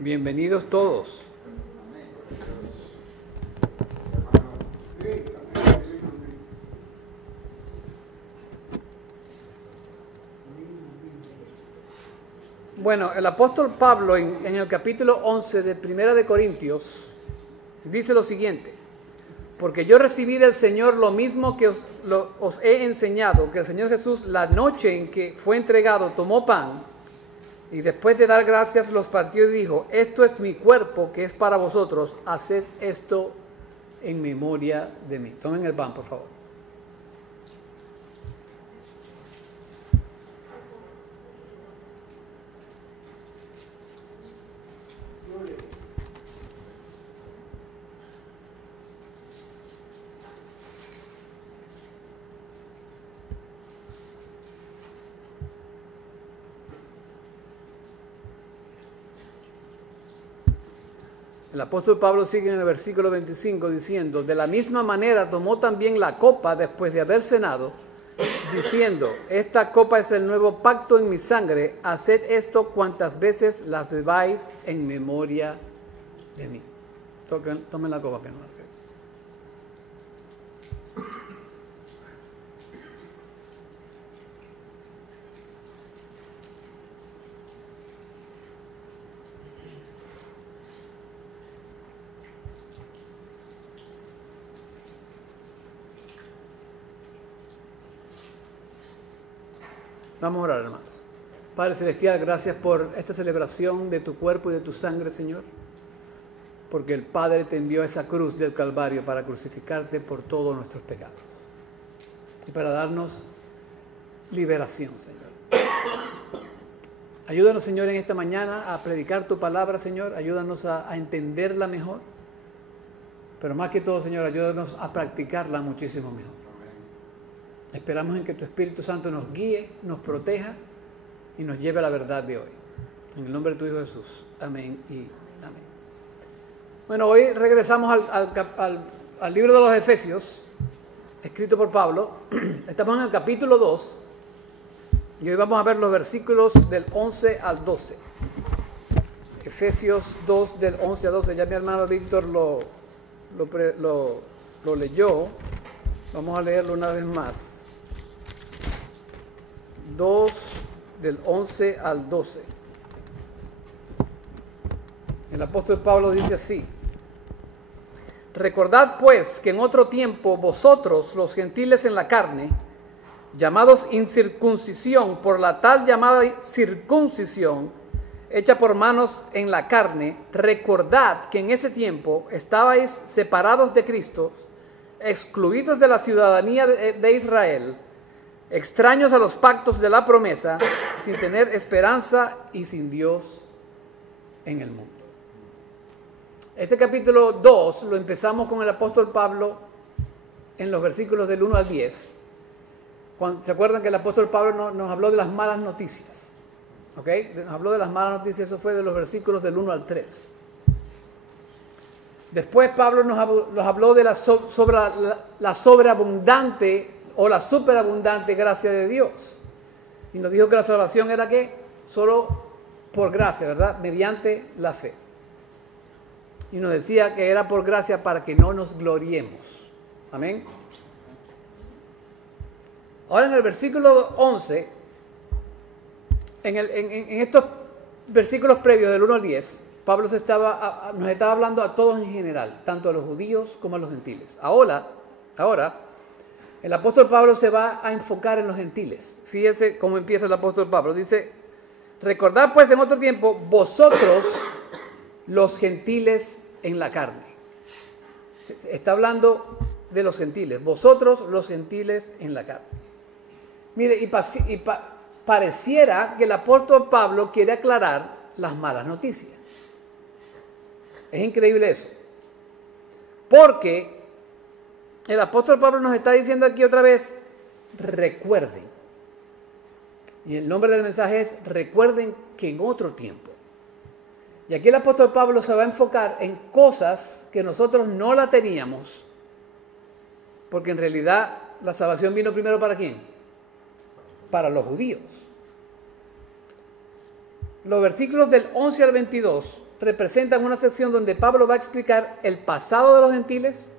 Bienvenidos todos. Bueno, el apóstol Pablo en el capítulo 11 de Primera de Corintios dice lo siguiente: porque yo recibí del Señor lo mismo que os he enseñado, que el Señor Jesús, la noche en que fue entregado, tomó pan y después de dar gracias los partió y dijo: esto es mi cuerpo que es para vosotros, haced esto en memoria de mí. Tomen el pan, por favor. El apóstol Pablo sigue en el versículo 25 diciendo: de la misma manera tomó también la copa después de haber cenado, diciendo: esta copa es el nuevo pacto en mi sangre, haced esto cuantas veces la bebáis en memoria de mí. Tomen la copa que no. Vamos a orar, hermano. Padre Celestial, gracias por esta celebración de tu cuerpo y de tu sangre, Señor. Porque el Padre te envió a esa cruz del Calvario para crucificarte por todos nuestros pecados. Y para darnos liberación, Señor. Ayúdanos, Señor, en esta mañana a predicar tu palabra, Señor. Ayúdanos a entenderla mejor. Pero más que todo, Señor, ayúdanos a practicarla muchísimo mejor. Esperamos en que tu Espíritu Santo nos guíe, nos proteja y nos lleve a la verdad de hoy. En el nombre de tu Hijo Jesús. Amén y amén. Bueno, hoy regresamos al libro de los Efesios, escrito por Pablo. Estamos en el capítulo 2 y hoy vamos a ver los versículos del 11 al 12. Efesios 2 del 11 al 12. Ya mi hermano Víctor lo leyó. Vamos a leerlo una vez más. 2 del 11 al 12. El apóstol Pablo dice así: recordad pues que en otro tiempo vosotros, los gentiles en la carne, llamados incircuncisión por la tal llamada circuncisión hecha por manos en la carne, recordad que en ese tiempo estabais separados de Cristo, excluidos de la ciudadanía de Israel, extraños a los pactos de la promesa, sin tener esperanza y sin Dios en el mundo. Este capítulo 2 lo empezamos con el apóstol Pablo en los versículos del 1 al 10. ¿Se acuerdan que el apóstol Pablo nos habló de las malas noticias? ¿Ok? Nos habló de las malas noticias, eso fue de los versículos del 1 al 3. Después Pablo nos habló de la sobreabundante o la superabundante gracia de Dios. Y nos dijo que la salvación era ¿qué? Solo por gracia, ¿verdad? Mediante la fe. Y nos decía que era por gracia para que no nos gloriemos. Amén. Ahora en el versículo 11, en estos versículos previos del 1 al 10, Pablo nos estaba hablando a todos en general, tanto a los judíos como a los gentiles. Ahora, el apóstol Pablo se va a enfocar en los gentiles. Fíjense cómo empieza el apóstol Pablo. Dice: recordad pues en otro tiempo, vosotros los gentiles en la carne. Está hablando de los gentiles. Vosotros los gentiles en la carne. Mire, pareciera que el apóstol Pablo quiere aclarar las malas noticias. Es increíble eso. Porque el apóstol Pablo nos está diciendo aquí otra vez: recuerden. Y el nombre del mensaje es: recuerden que en otro tiempo. Y aquí el apóstol Pablo se va a enfocar en cosas que nosotros no la teníamos, porque en realidad la salvación vino primero ¿para quién? Para los judíos. Los versículos del 11 al 22 representan una sección donde Pablo va a explicar el pasado de los gentiles,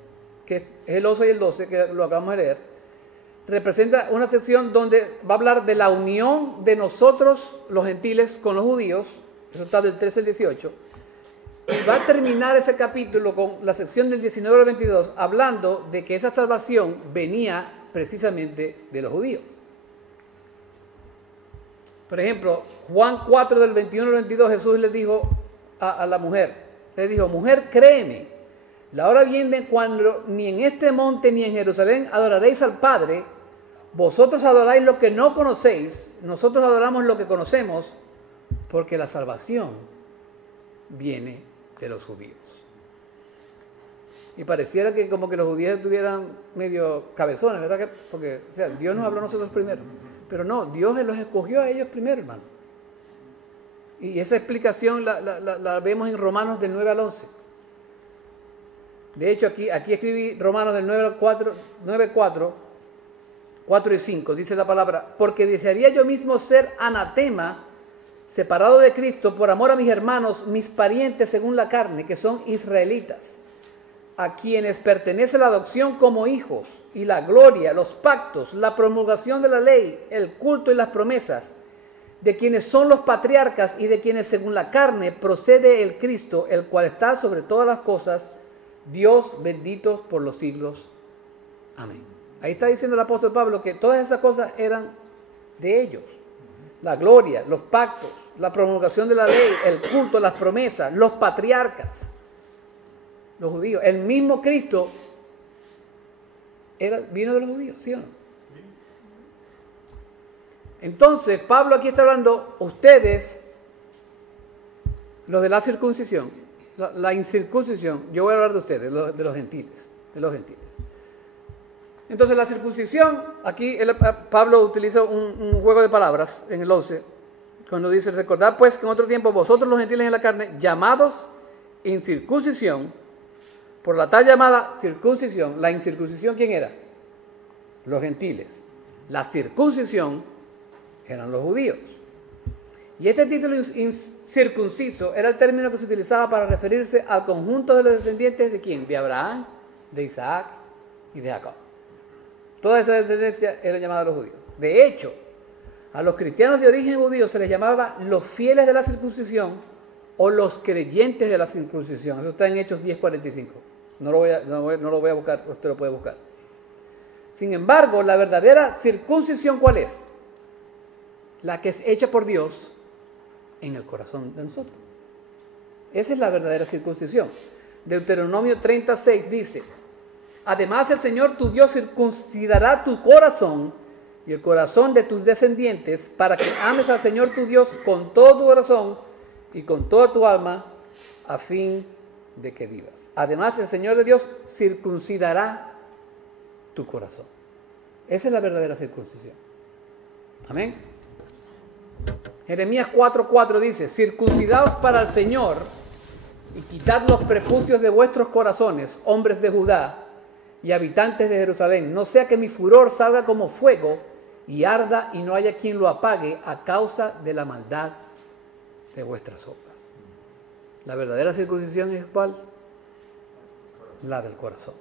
que es el 11 y el 12, que lo acabamos de leer. Representa una sección donde va a hablar de la unión de nosotros, los gentiles, con los judíos. Eso está del 13 al 18. Y va a terminar ese capítulo con la sección del 19 al 22, hablando de que esa salvación venía precisamente de los judíos. Por ejemplo, Juan 4 del 21 al 22, Jesús le dijo a la mujer, le dijo: mujer, créeme, la hora viene cuando ni en este monte ni en Jerusalén adoraréis al Padre. Vosotros adoráis lo que no conocéis, nosotros adoramos lo que conocemos, porque la salvación viene de los judíos. Y pareciera que como que los judíos estuvieran medio cabezones, ¿verdad? Porque, o sea, Dios nos habló a nosotros primero. Pero no, Dios los escogió a ellos primero, hermano. Y esa explicación la vemos en Romanos del 9 al 11. De hecho, aquí escribí Romanos del 9 al 4, 4 y 5, dice la palabra: porque desearía yo mismo ser anatema, separado de Cristo, por amor a mis hermanos, mis parientes según la carne, que son israelitas, a quienes pertenece la adopción como hijos, y la gloria, los pactos, la promulgación de la ley, el culto y las promesas, de quienes son los patriarcas y de quienes según la carne procede el Cristo, el cual está sobre todas las cosas, Dios bendito por los siglos. Amén. Ahí está diciendo el apóstol Pablo que todas esas cosas eran de ellos. La gloria, los pactos, la promulgación de la ley, el culto, las promesas, los patriarcas, los judíos. El mismo Cristo vino de los judíos, ¿sí o no? Entonces, Pablo aquí está hablando, ustedes, los de la circuncisión, la incircuncisión, yo voy a hablar de ustedes, de los gentiles, Entonces, la circuncisión, aquí Pablo utiliza un juego de palabras en el 11, cuando dice: recordad pues que en otro tiempo vosotros los gentiles en la carne, llamados incircuncisión, por la tal llamada circuncisión. La incircuncisión, ¿quién era? Los gentiles. La circuncisión eran los judíos. Y este título incircunciso era el término que se utilizaba para referirse al conjunto de los descendientes de ¿quién? De Abraham, de Isaac y de Jacob. Toda esa descendencia era llamada a los judíos. De hecho, a los cristianos de origen judío se les llamaba los fieles de la circuncisión o los creyentes de la circuncisión. Eso está en Hechos 10:45. No lo voy a buscar, usted lo puede buscar. Sin embargo, la verdadera circuncisión, ¿cuál es? La que es hecha por Dios en el corazón de nosotros. Esa es la verdadera circuncisión. Deuteronomio 36 dice: además el Señor tu Dios circuncidará tu corazón y el corazón de tus descendientes, para que ames al Señor tu Dios con todo tu corazón y con toda tu alma, a fin de que vivas. Además el Señor de Dios circuncidará tu corazón. Esa es la verdadera circuncisión. Amén. Jeremías 4:4 dice: circuncidaos para el Señor y quitad los prepucios de vuestros corazones, hombres de Judá y habitantes de Jerusalén, no sea que mi furor salga como fuego y arda y no haya quien lo apague a causa de la maldad de vuestras obras. La verdadera circuncisión es ¿cuál? La del corazón.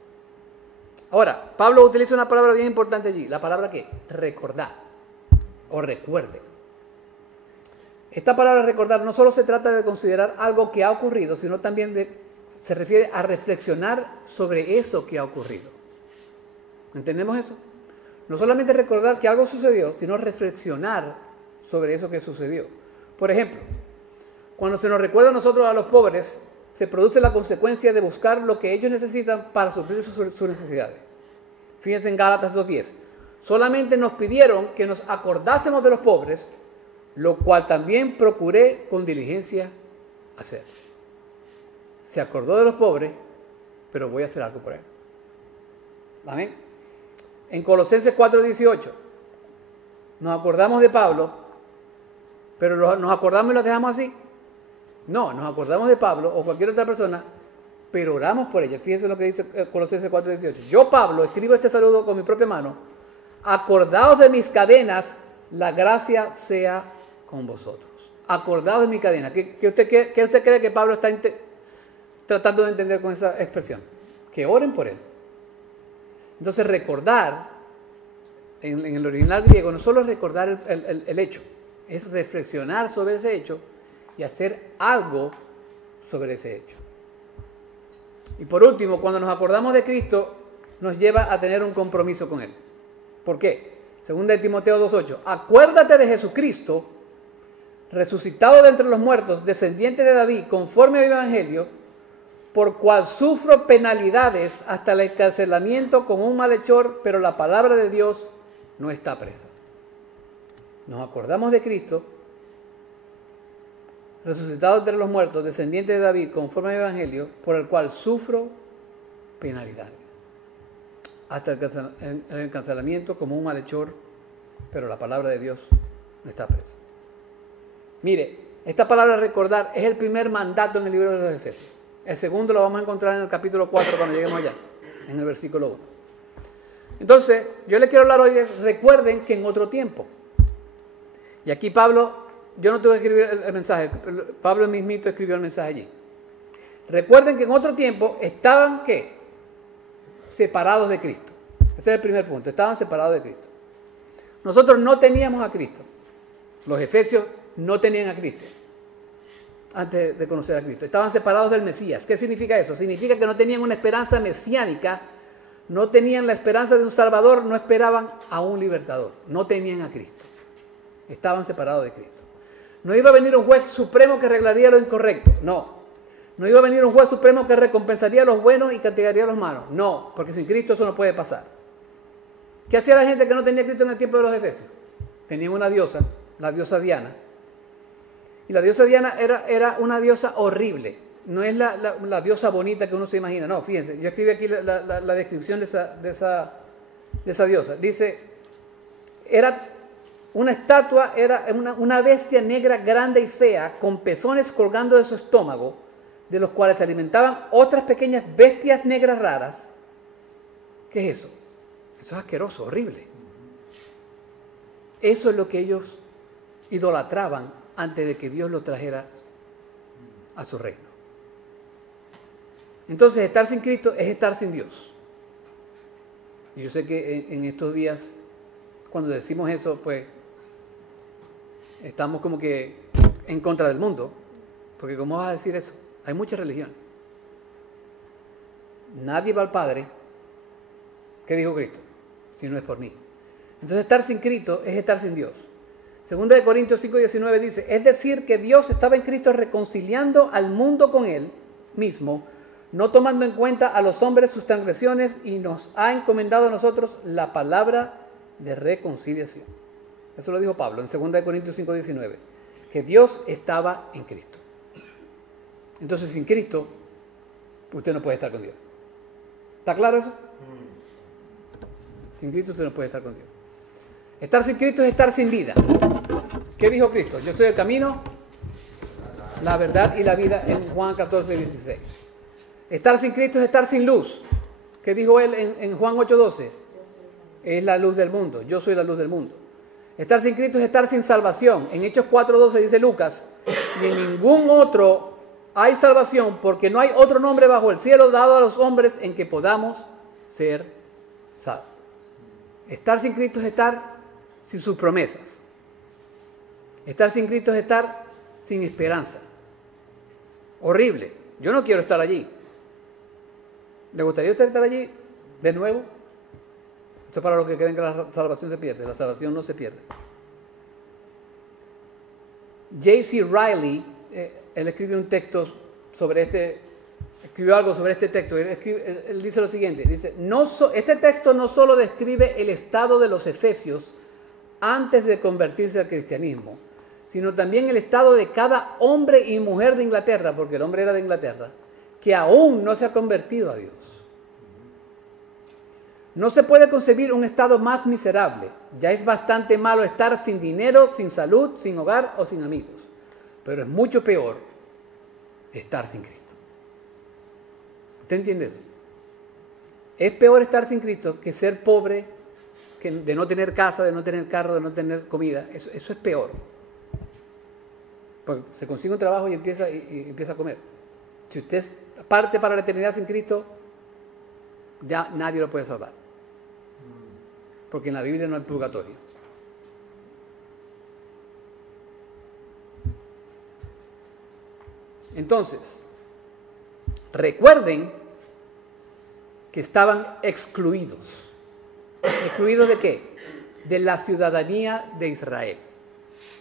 Ahora, Pablo utiliza una palabra bien importante allí. ¿La palabra qué? Recordar o recuerde. Esta palabra recordar no solo se trata de considerar algo que ha ocurrido, sino también se refiere a reflexionar sobre eso que ha ocurrido. ¿Entendemos eso? No solamente recordar que algo sucedió, sino reflexionar sobre eso que sucedió. Por ejemplo, cuando se nos recuerda a nosotros, a los pobres, se produce la consecuencia de buscar lo que ellos necesitan para suplir sus necesidades. Fíjense en Gálatas 2:10. Solamente nos pidieron que nos acordásemos de los pobres, lo cual también procuré con diligencia hacer. Se acordó de los pobres, pero voy a hacer algo por él. Amén. En Colosenses 4:18 nos acordamos de Pablo, pero nos acordamos y lo dejamos así. No, nos acordamos de Pablo o cualquier otra persona, pero oramos por ella. Fíjense lo que dice Colosenses 4:18. Yo, Pablo, escribo este saludo con mi propia mano. Acordaos de mis cadenas, la gracia sea con vosotros. acordados de mi cadena. ¿Qué usted cree que Pablo está tratando de entender con esa expresión? Que oren por él. Entonces recordar, en el original griego, no solo es recordar el hecho, es reflexionar sobre ese hecho y hacer algo sobre ese hecho. Y por último, cuando nos acordamos de Cristo, nos lleva a tener un compromiso con Él. ¿Por qué? Segunda de Timoteo 2:8. Acuérdate de Jesucristo, resucitado de entre los muertos, descendiente de David, conforme al Evangelio, por cual sufro penalidades hasta el encarcelamiento como un malhechor, pero la palabra de Dios no está presa. Nos acordamos de Cristo, resucitado entre los muertos, descendiente de David, conforme al Evangelio, por el cual sufro penalidades hasta el encarcelamiento como un malhechor, pero la palabra de Dios no está presa. Mire, esta palabra recordar es el primer mandato en el libro de los Efesios. El segundo lo vamos a encontrar en el capítulo 4 cuando lleguemos allá, en el versículo 1. Entonces, yo le quiero hablar hoy de, recuerden que en otro tiempo, y aquí Pablo, yo no tuve que escribir el mensaje, Pablo mismito escribió el mensaje allí. Recuerden que en otro tiempo estaban, ¿qué? Separados de Cristo. Ese es el primer punto, estaban separados de Cristo. Nosotros no teníamos a Cristo. Los efesios no tenían a Cristo antes de conocer a Cristo. Estaban separados del Mesías. ¿Qué significa eso? Significa que no tenían una esperanza mesiánica, no tenían la esperanza de un Salvador, no esperaban a un libertador, no tenían a Cristo. Estaban separados de Cristo. No iba a venir un juez supremo que arreglaría lo incorrecto, no. No iba a venir un juez supremo que recompensaría a los buenos y castigaría a los malos, no, porque sin Cristo eso no puede pasar. ¿Qué hacía la gente que no tenía a Cristo en el tiempo de los Efesios? Tenían una diosa, la diosa Diana. Y la diosa Diana era una diosa horrible. No es la diosa bonita que uno se imagina. No, fíjense, yo escribí aquí la descripción de esa diosa. Dice, era una estatua, era una bestia negra grande y fea, con pezones colgando de su estómago, de los cuales se alimentaban otras pequeñas bestias negras raras. ¿Qué es eso? Eso es asqueroso, horrible. Eso es lo que ellos idolatraban antes de que Dios lo trajera a su reino. Entonces, estar sin Cristo es estar sin Dios. Y yo sé que en estos días, cuando decimos eso, pues estamos como que en contra del mundo, porque ¿cómo vas a decir eso? Hay mucha religión. Nadie va al Padre, ¿qué dijo Cristo? Si no es por mí. Entonces, estar sin Cristo es estar sin Dios. Segunda de Corintios 5:19 dice, es decir, que Dios estaba en Cristo reconciliando al mundo con Él mismo, no tomando en cuenta a los hombres sus transgresiones, y nos ha encomendado a nosotros la palabra de reconciliación. Eso lo dijo Pablo en 2 de Corintios 5:19, que Dios estaba en Cristo. Entonces, sin Cristo, usted no puede estar con Dios. ¿Está claro eso? Sin Cristo usted no puede estar con Dios. Estar sin Cristo es estar sin vida. ¿Qué dijo Cristo? Yo soy el camino, la verdad y la vida, en Juan 14:16. Estar sin Cristo es estar sin luz. ¿Qué dijo él en Juan 8:12? Es la luz del mundo. Yo soy la luz del mundo. Estar sin Cristo es estar sin salvación. En Hechos 4:12 dice Lucas, y en ningún otro hay salvación, porque no hay otro nombre bajo el cielo dado a los hombres en que podamos ser salvos. Estar sin Cristo es estar sin sus promesas. Estar sin Cristo es estar sin esperanza. Horrible. Yo no quiero estar allí. ¿Le gustaría usted estar allí de nuevo? Esto es para los que creen que la salvación se pierde. La salvación no se pierde. J.C. Riley, él escribió un texto sobre escribió algo sobre este texto. Él dice lo siguiente, dice, este texto no solo describe el estado de los efesios antes de convertirse al cristianismo, sino también el estado de cada hombre y mujer de Inglaterra, porque el hombre era de Inglaterra, que aún no se ha convertido a Dios. No se puede concebir un estado más miserable. Ya es bastante malo estar sin dinero, sin salud, sin hogar o sin amigos. Pero es mucho peor estar sin Cristo. ¿Usted entiende eso? Es peor estar sin Cristo que ser pobre, de no tener casa, de no tener carro, de no tener comida. Eso es peor. Pues se consigue un trabajo y empieza a comer. Si usted parte para la eternidad sin Cristo, ya nadie lo puede salvar. Porque en la Biblia no hay purgatorio. Entonces, recuerden que estaban excluidos. ¿Excluidos de qué? De la ciudadanía de Israel.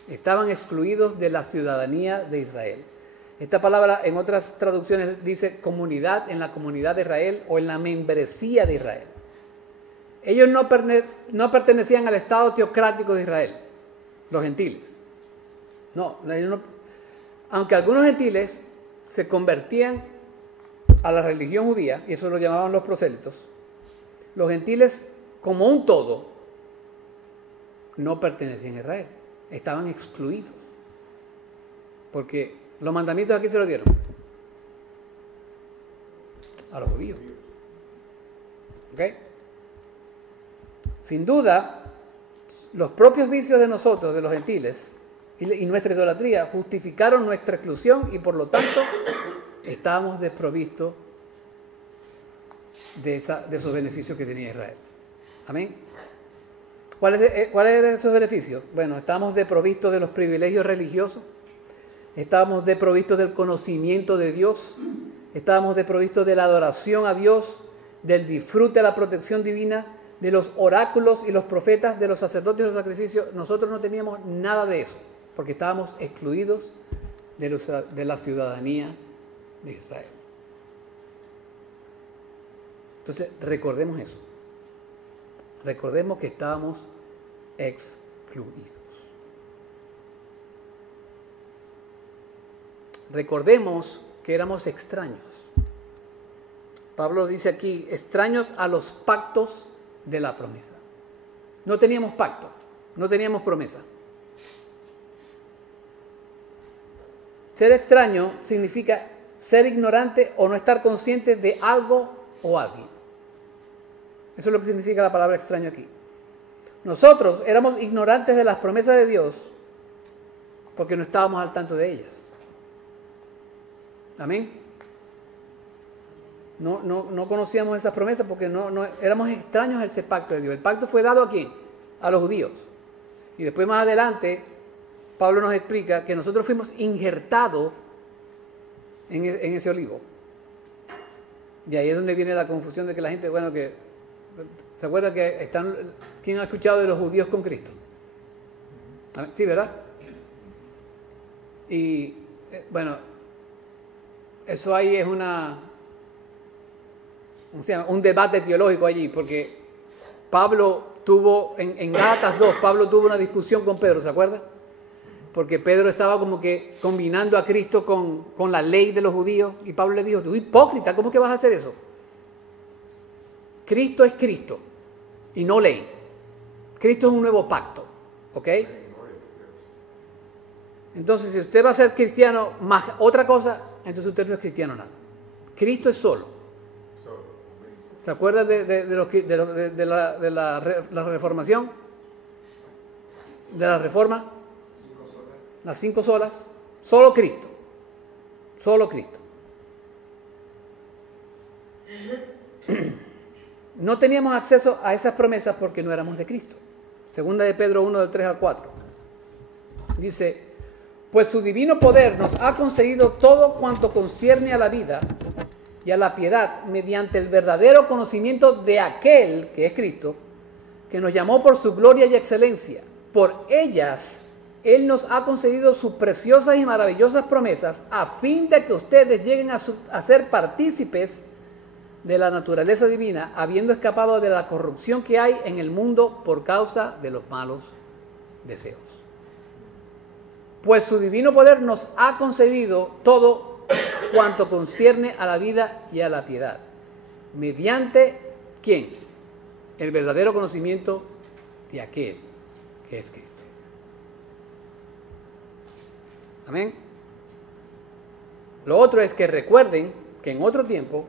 Estaban excluidos de la ciudadanía de Israel. Esta palabra en otras traducciones dice comunidad, en la comunidad de Israel o en la membresía de Israel. Ellos no pertenecían al Estado teocrático de Israel, los gentiles. No, aunque algunos gentiles se convertían a la religión judía, y eso lo llamaban los prosélitos, los gentiles como un todo no pertenecían a Israel, estaban excluidos. Porque los mandamientos aquí se los dieron a los judíos. ¿Ok? Sin duda, los propios vicios de nosotros, de los gentiles, y nuestra idolatría justificaron nuestra exclusión y por lo tanto estábamos desprovistos de esos beneficios que tenía Israel. Amén. ¿Cuáles eran esos beneficios? Bueno, estábamos desprovistos de los privilegios religiosos, estábamos desprovistos del conocimiento de Dios, estábamos desprovistos de la adoración a Dios, del disfrute de la protección divina, de los oráculos y los profetas, de los sacerdotes de los sacrificios. Nosotros no teníamos nada de eso, porque estábamos excluidos de la ciudadanía de Israel. Entonces, recordemos eso. Recordemos que estábamos excluidos. Recordemos que éramos extraños. Pablo dice aquí, extraños a los pactos de la promesa. No teníamos pacto, no teníamos promesa. Ser extraño significa ser ignorante o no estar consciente de algo o alguien. Eso es lo que significa la palabra extraño aquí. Nosotros éramos ignorantes de las promesas de Dios porque no estábamos al tanto de ellas. Amén. No conocíamos esas promesas porque no éramos extraños a ese pacto de Dios. El pacto fue dado ¿a quién? A los judíos. Y después más adelante, Pablo nos explica que nosotros fuimos injertados en ese olivo. Y ahí es donde viene la confusión de que la gente, bueno, que ¿se acuerda que están? ¿Quién ha escuchado de los judíos con Cristo? Sí, ¿verdad? Y bueno, eso ahí es un debate teológico allí, porque Pablo tuvo, en Gálatas 2, Pablo tuvo una discusión con Pedro, ¿se acuerda? Porque Pedro estaba como que combinando a Cristo con la ley de los judíos, y Pablo le dijo, tú hipócrita, ¿cómo que vas a hacer eso? Cristo es Cristo, y no ley. Cristo es un nuevo pacto, ¿ok? Entonces, si usted va a ser cristiano más otra cosa, entonces usted no es cristiano nada. Cristo es solo. ¿Se acuerdan de la reformación? ¿De la reforma? Las 5 solas. Solo Cristo. Solo Cristo. No teníamos acceso a esas promesas porque no éramos de Cristo. Segunda de Pedro 1, del 3 al 4. Dice, pues su divino poder nos ha concedido todo cuanto concierne a la vida y a la piedad mediante el verdadero conocimiento de aquel, que es Cristo, que nos llamó por su gloria y excelencia. Por ellas, Él nos ha concedido sus preciosas y maravillosas promesas a fin de que ustedes lleguen a ser partícipes de la naturaleza divina, habiendo escapado de la corrupción que hay en el mundo por causa de los malos deseos. Pues su divino poder nos ha concedido todo cuanto concierne a la vida y a la piedad. ¿Mediante quién? El verdadero conocimiento de aquel que es Cristo. Amén. Lo otro es que recuerden que en otro tiempo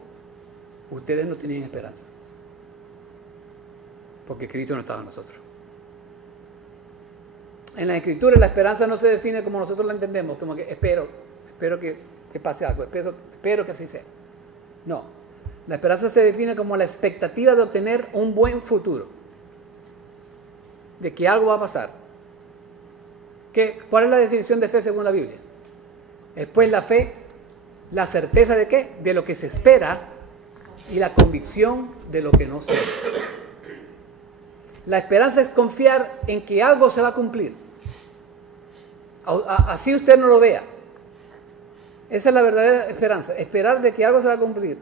ustedes no tenían esperanza, porque Cristo no estaba en nosotros. En la Escritura la esperanza no se define como nosotros la entendemos, como que espero que pase algo, espero que así sea. No, la esperanza se define como la expectativa de obtener un buen futuro, de que algo va a pasar. ¿Cuál es la definición de fe según la Biblia? Después la fe, la certeza de qué, de lo que se espera y la convicción de lo que no se ve. La esperanza es confiar en que algo se va a cumplir. Así usted no lo vea. Esa es la verdadera esperanza, esperar de que algo se va a cumplir.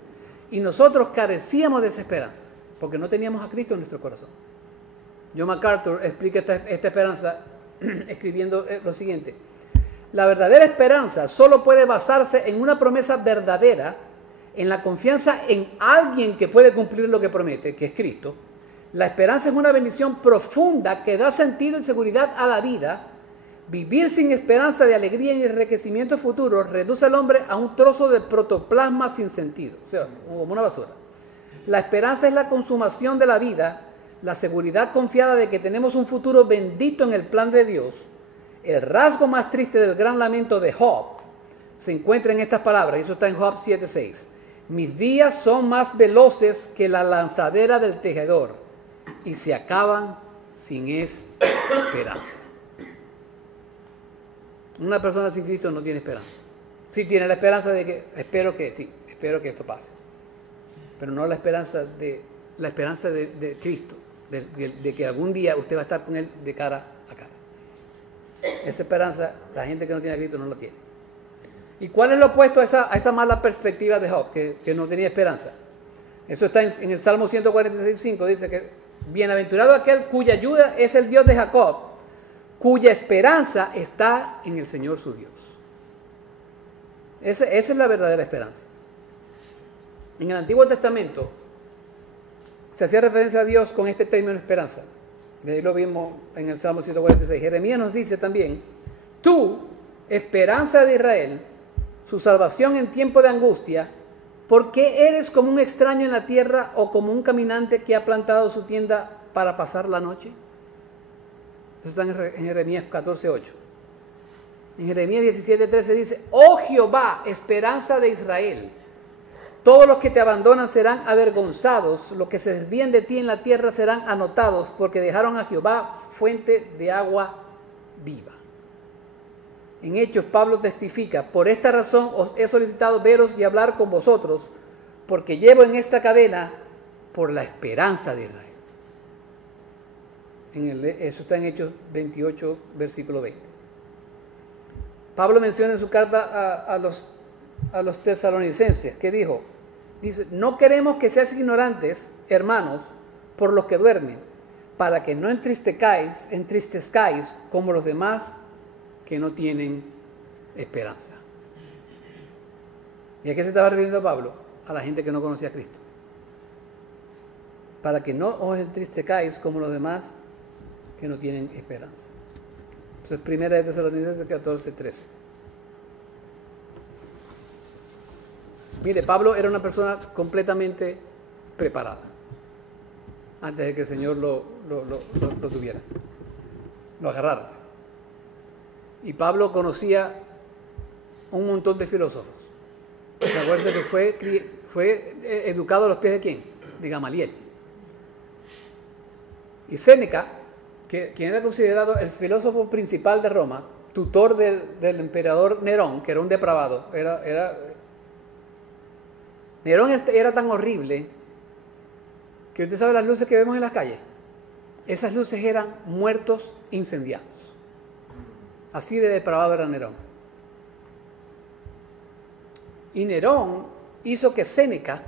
Y nosotros carecíamos de esa esperanza, porque no teníamos a Cristo en nuestro corazón. John MacArthur explica esta esperanza escribiendo lo siguiente: la verdadera esperanza solo puede basarse en una promesa verdadera, en la confianza en alguien que puede cumplir lo que promete, que es Cristo. La esperanza es una bendición profunda que da sentido y seguridad a la vida. Vivir sin esperanza de alegría y enriquecimiento futuro reduce al hombre a un trozo de protoplasma sin sentido, o sea, como una basura. La esperanza es la consumación de la vida, la seguridad confiada de que tenemos un futuro bendito en el plan de Dios. El rasgo más triste del gran lamento de Job se encuentra en estas palabras, y eso está en Job 7:6. Mis días son más veloces que la lanzadera del tejedor y se acaban sin esperanza. Una persona sin Cristo no tiene esperanza. Sí tiene la esperanza de que, espero que esto pase, pero no la esperanza de Cristo, de que algún día usted va a estar con Él de cara a cara. Esa esperanza, la gente que no tiene a Cristo no la tiene. ¿Y cuál es lo opuesto a esa mala perspectiva de Job, que no tenía esperanza? Eso está en el Salmo 146:5, dice que bienaventurado aquel cuya ayuda es el Dios de Jacob, cuya esperanza está en el Señor su Dios. Esa es la verdadera esperanza. En el Antiguo Testamento se hacía referencia a Dios con este término esperanza. De ahí lo vimos en el Salmo 146. Jeremías nos dice también: tú, esperanza de Israel, su salvación en tiempo de angustia, ¿por qué eres como un extraño en la tierra o como un caminante que ha plantado su tienda para pasar la noche? Eso está en Jeremías 14:8. En Jeremías 17:13 dice: oh Jehová, esperanza de Israel, todos los que te abandonan serán avergonzados, los que se desvían de ti en la tierra serán anotados, porque dejaron a Jehová fuente de agua viva. En Hechos, Pablo testifica: por esta razón os he solicitado veros y hablar con vosotros, porque llevo en esta cadena por la esperanza de Israel. Eso está en Hechos 28, versículo 20. Pablo menciona en su carta a los tesalonicenses, que dijo, dice: no queremos que seáis ignorantes, hermanos, por los que duermen, para que no entristezcáis como los demás que no tienen esperanza. ¿Y a qué se estaba refiriendo Pablo? A la gente que no conocía a Cristo. Para que no os entristezcáis como los demás que no tienen esperanza. Eso es 1 de Tesalonicenses 14:13. Mire, Pablo era una persona completamente preparada antes de que el Señor lo tuviera, lo agarrara. Y Pablo conocía un montón de filósofos. ¿Se acuerda que fue educado a los pies de quién? De Gamaliel. Y Séneca, quien era considerado el filósofo principal de Roma, tutor del emperador Nerón, que era un depravado. Nerón era tan horrible que usted sabe las luces que vemos en las calles. Esas luces eran muertos incendiados. Así de depravado era Nerón. Y Nerón hizo que Séneca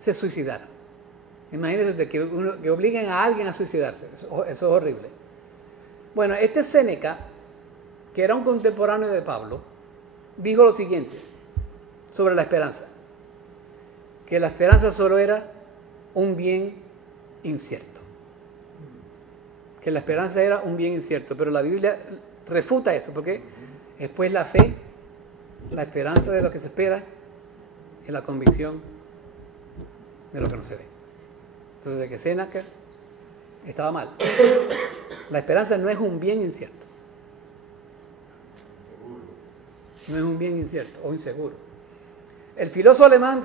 se suicidara. Imagínense que obliguen a alguien a suicidarse. Eso es horrible. Bueno, este Séneca, que era un contemporáneo de Pablo, dijo lo siguiente sobre la esperanza: que la esperanza solo era un bien incierto. Que la esperanza era un bien incierto, pero la Biblia refuta eso, porque después la fe, la esperanza de lo que se espera, es la convicción de lo que no se ve. Entonces, de que Séneca estaba mal. La esperanza no es un bien incierto. No es un bien incierto o inseguro. El filósofo alemán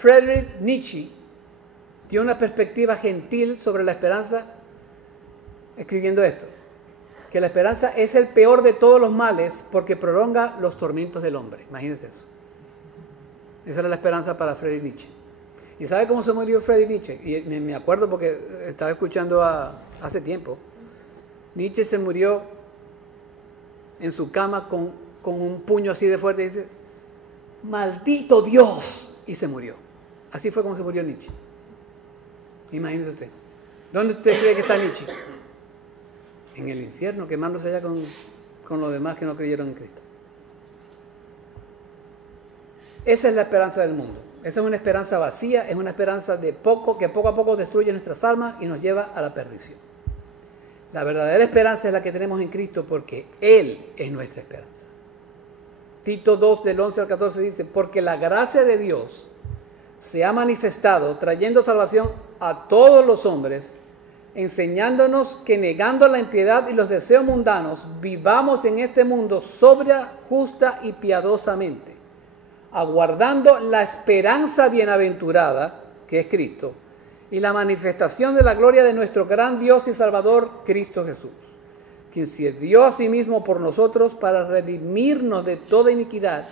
Friedrich Nietzsche dio una perspectiva gentil sobre la esperanza escribiendo esto: que la esperanza es el peor de todos los males porque prolonga los tormentos del hombre. Imagínense eso. Esa era la esperanza para Friedrich Nietzsche. ¿Y sabe cómo se murió Friedrich Nietzsche? Y me acuerdo porque estaba escuchando hace tiempo. Nietzsche se murió en su cama con un puño así de fuerte y dice: ¡maldito Dios! Y se murió. Así fue como se murió Nietzsche. Imagínese usted. ¿Dónde usted cree que está Nietzsche? En el infierno, quemándose allá con los demás que no creyeron en Cristo. Esa es la esperanza del mundo. Esa es una esperanza vacía, es una esperanza que poco a poco destruye nuestras almas y nos lleva a la perdición. La verdadera esperanza es la que tenemos en Cristo porque Él es nuestra esperanza. Tito 2, del 11 al 14 dice: porque la gracia de Dios se ha manifestado trayendo salvación a todos los hombres, enseñándonos que negando la impiedad y los deseos mundanos, vivamos en este mundo sobria, justa y piadosamente, aguardando la esperanza bienaventurada, que es Cristo, y la manifestación de la gloria de nuestro gran Dios y Salvador, Cristo Jesús, quien se dio a sí mismo por nosotros para redimirnos de toda iniquidad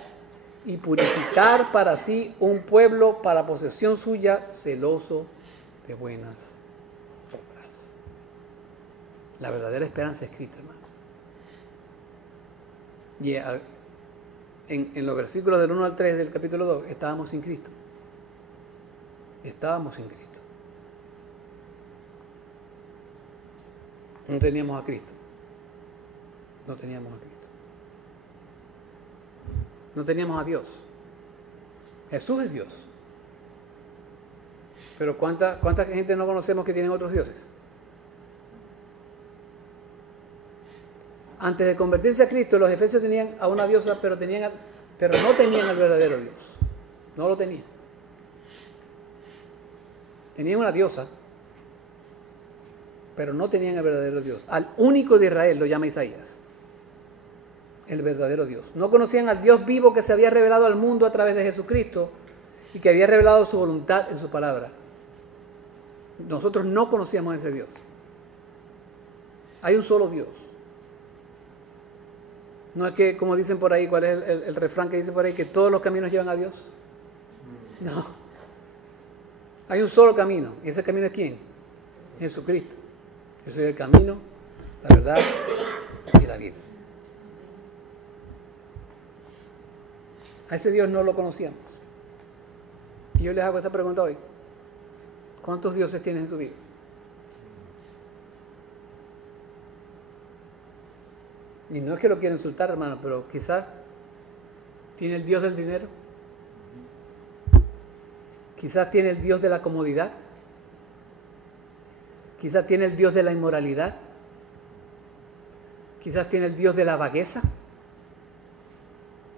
y purificar para sí un pueblo para posesión suya, celoso de buenas obras. La verdadera esperanza es Cristo, hermano. Y en los versículos del 1 al 3 del capítulo 2, estábamos sin Cristo. Estábamos sin Cristo. No teníamos a Cristo. No teníamos a Cristo. No teníamos a Dios. Jesús es Dios. Pero ¿cuánta gente no conocemos que tienen otros dioses? Antes de convertirse a Cristo, los efesios tenían a una diosa, pero no tenían al verdadero Dios. No lo tenían. Tenían una diosa, pero no tenían al verdadero Dios. Al único de Israel lo llama Isaías, el verdadero Dios. No conocían al Dios vivo que se había revelado al mundo a través de Jesucristo y que había revelado su voluntad en su palabra. Nosotros no conocíamos a ese Dios. Hay un solo Dios. No es que, como dicen por ahí, ¿cuál es el refrán que dice por ahí? Que todos los caminos llevan a Dios. No. Hay un solo camino. ¿Y ese camino es quién? Jesucristo. Yo soy el camino, la verdad y la vida. A ese Dios no lo conocíamos. Y yo les hago esta pregunta hoy. ¿Cuántos dioses tienes en su vida? Y no es que lo quiera insultar, hermano, pero quizás tiene el Dios del dinero. Quizás tiene el Dios de la comodidad. Quizás tiene el Dios de la inmoralidad. Quizás tiene el Dios de la vagueza.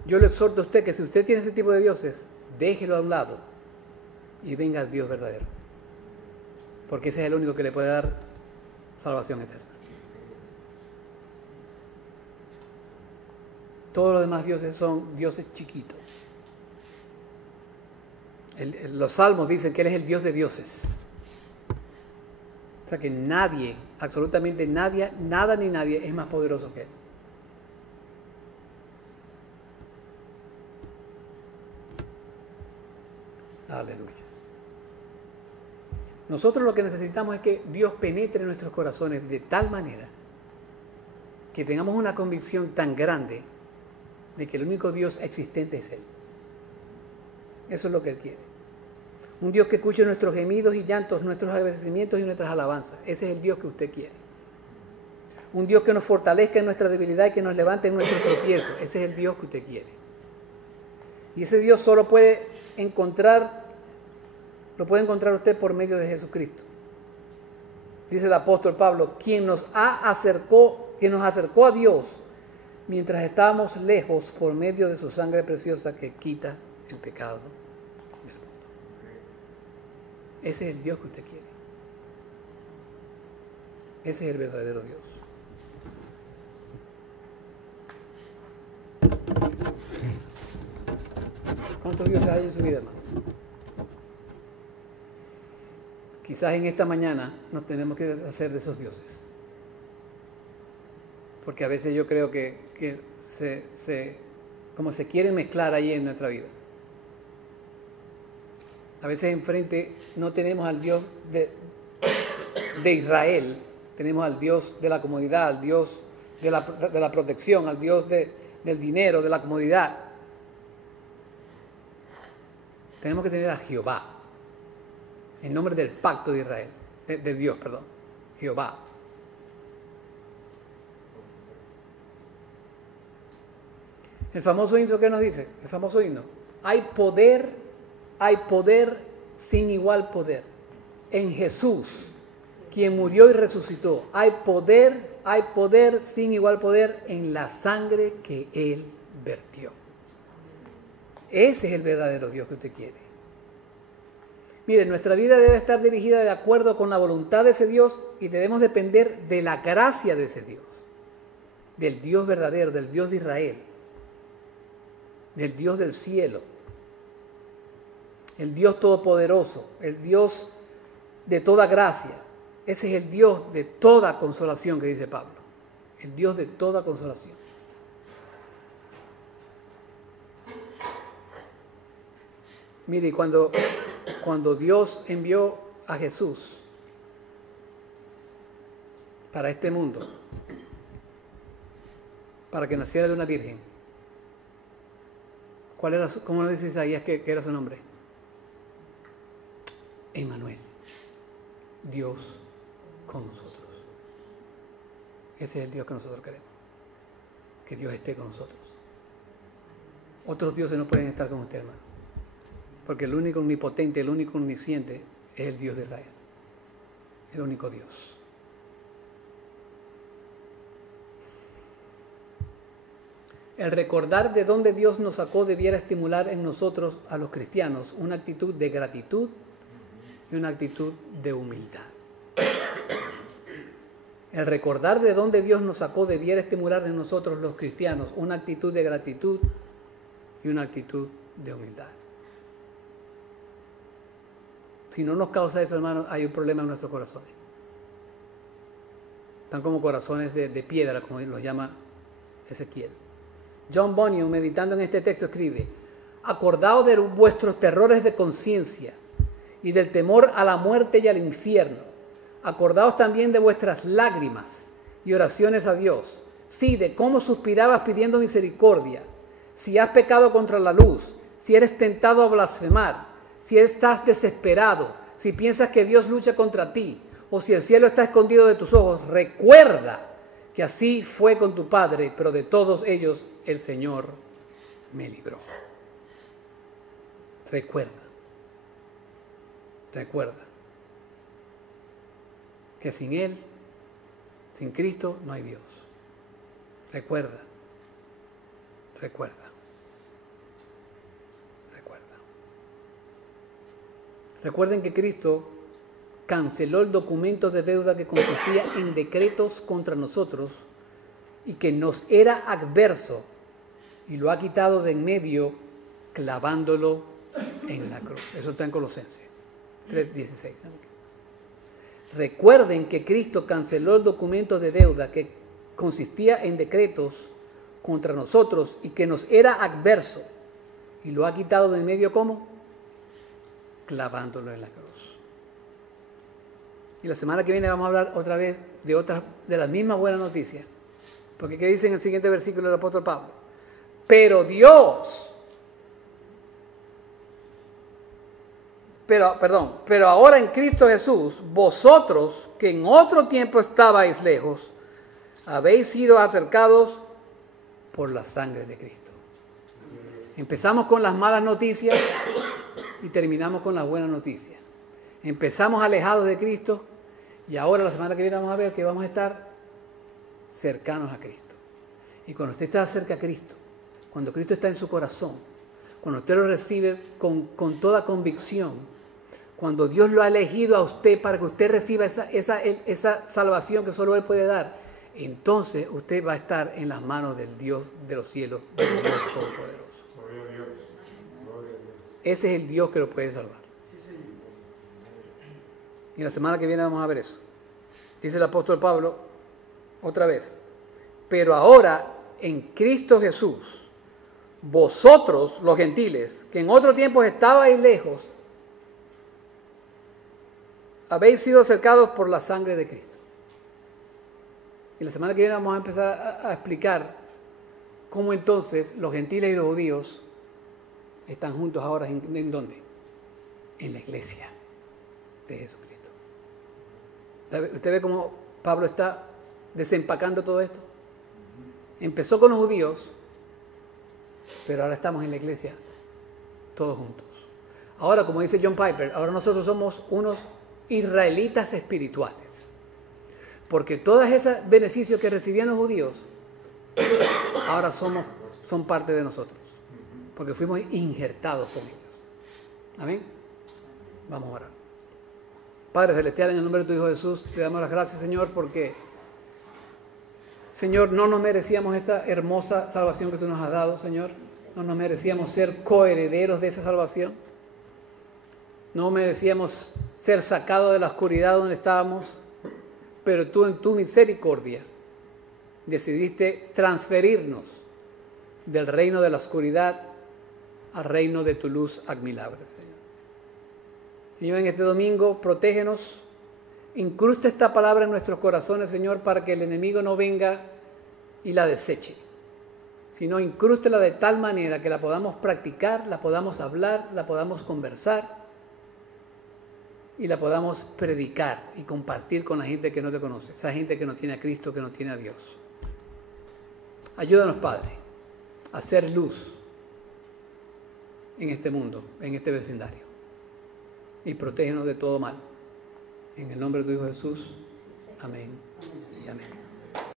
Yo le exhorto a usted que si usted tiene ese tipo de dioses, déjelo a un lado y venga al Dios verdadero. Porque ese es el único que le puede dar salvación eterna. Todos los demás dioses son dioses chiquitos. Los salmos dicen que Él es el Dios de dioses. O sea que nadie, absolutamente nadie, nada ni nadie es más poderoso que Él. Aleluya. Nosotros lo que necesitamos es que Dios penetre en nuestros corazones de tal manera que tengamos una convicción tan grande de que el único Dios existente es Él. Eso es lo que Él quiere. Un Dios que escuche nuestros gemidos y llantos, nuestros agradecimientos y nuestras alabanzas. Ese es el Dios que usted quiere. Un Dios que nos fortalezca en nuestra debilidad y que nos levante en nuestros tropiezos. Ese es el Dios que usted quiere. Y ese Dios solo lo puede encontrar usted por medio de Jesucristo. Dice el apóstol Pablo, quien nos acercó a Dios mientras estábamos lejos por medio de su sangre preciosa que quita el pecado del mundo. Ese es el Dios que usted quiere. Ese es el verdadero Dios. ¿Cuántos dioses hay en su vida, hermano? Quizás en esta mañana nos tenemos que deshacer de esos dioses. Porque a veces yo creo que como se quieren mezclar ahí en nuestra vida. A veces enfrente no tenemos al Dios de Israel, tenemos al Dios de la comodidad, al Dios de la protección, al Dios del dinero, de la comodidad. Tenemos que tener a Jehová, en nombre del pacto de Israel, de Dios, perdón, Jehová. El famoso himno, ¿qué nos dice? El famoso himno. Hay poder sin igual poder en Jesús, quien murió y resucitó. Hay poder sin igual poder en la sangre que Él vertió. Ese es el verdadero Dios que usted quiere. Mire, nuestra vida debe estar dirigida de acuerdo con la voluntad de ese Dios y debemos depender de la gracia de ese Dios, del Dios verdadero, del Dios de Israel, del Dios del cielo, el Dios todopoderoso, el Dios de toda gracia. Ese es el Dios de toda consolación que dice Pablo, el Dios de toda consolación. Mire, cuando Dios envió a Jesús para este mundo, para que naciera de una virgen, ¿cómo nos dice Isaías que era su nombre? Emmanuel, Dios con nosotros. Ese es el Dios que nosotros queremos, que Dios esté con nosotros. Otros dioses no pueden estar con usted, hermano, porque el único omnipotente, el único omnisciente es el Dios de Israel, el único Dios. El recordar de dónde Dios nos sacó debiera estimular en nosotros, a los cristianos, una actitud de gratitud y una actitud de humildad. El recordar de dónde Dios nos sacó debiera estimular en nosotros, los cristianos, una actitud de gratitud y una actitud de humildad. Si no nos causa eso, hermano, hay un problema en nuestros corazones. Están como corazones de piedra, como los llama Ezequiel. John Bunyan, meditando en este texto, escribe: acordaos de vuestros terrores de conciencia y del temor a la muerte y al infierno. Acordaos también de vuestras lágrimas y oraciones a Dios. Sí, de cómo suspirabas pidiendo misericordia. Si has pecado contra la luz, si eres tentado a blasfemar, si estás desesperado, si piensas que Dios lucha contra ti, o si el cielo está escondido de tus ojos, recuerda que así fue con tu padre, pero de todos ellos el Señor me libró. Recuerda que sin Él, sin Cristo, no hay Dios. Recuerda. Recuerden que Cristo canceló el documento de deuda que consistía en decretos contra nosotros y que nos era adverso, y lo ha quitado de en medio clavándolo en la cruz. Eso está en Colosenses 3:16. Recuerden que Cristo canceló el documento de deuda que consistía en decretos contra nosotros y que nos era adverso, y lo ha quitado de en medio, ¿cómo? Clavándolo en la cruz. Y la semana que viene vamos a hablar otra vez de las mismas buenas noticias. Porque ¿qué dice en el siguiente versículo del apóstol Pablo? Pero ahora en Cristo Jesús, vosotros que en otro tiempo estabais lejos, habéis sido acercados por la sangre de Cristo. Empezamos con las malas noticias y terminamos con las buenas noticias. Empezamos alejados de Cristo y ahora la semana que viene vamos a ver que vamos a estar cercanos a Cristo. Y cuando usted está cerca a Cristo, cuando Cristo está en su corazón, cuando usted lo recibe con toda convicción, cuando Dios lo ha elegido a usted para que usted reciba esa salvación que solo Él puede dar, entonces usted va a estar en las manos del Dios de los cielos, del Dios Todopoderoso. Ese es el Dios que lo puede salvar. Y la semana que viene vamos a ver eso. Dice el apóstol Pablo, otra vez, pero ahora en Cristo Jesús, vosotros los gentiles, que en otro tiempo estabais lejos, habéis sido acercados por la sangre de Cristo. Y la semana que viene vamos a empezar a explicar cómo entonces los gentiles y los judíos están juntos ahora. ¿En dónde? En la iglesia de Jesucristo. ¿Usted ve cómo Pablo está desempacando todo esto? Empezó con los judíos, pero ahora estamos en la iglesia, todos juntos. Ahora, como dice John Piper, ahora nosotros somos unos israelitas espirituales. Porque todos esos beneficios que recibían los judíos, ahora son parte de nosotros. Porque fuimos injertados con ellos. Amén. Vamos a orar. Padre Celestial, en el nombre de tu Hijo Jesús, te damos las gracias, Señor, porque, Señor, no nos merecíamos esta hermosa salvación que tú nos has dado, Señor. No nos merecíamos ser coherederos de esa salvación. No merecíamos ser sacados de la oscuridad donde estábamos, pero tú en tu misericordia decidiste transferirnos del reino de la oscuridad al reino de tu luz admirable, Señor. Señor, en este domingo, protégenos, incrusta esta palabra en nuestros corazones, Señor, para que el enemigo no venga y la deseche, sino incrústela de tal manera que la podamos practicar, la podamos hablar, la podamos conversar y la podamos predicar y compartir con la gente que no te conoce, esa gente que no tiene a Cristo, que no tiene a Dios. Ayúdanos, Padre, a hacer luz en este mundo, en este vecindario, y protégenos de todo mal. En el nombre de tu Hijo Jesús. Amén y amén.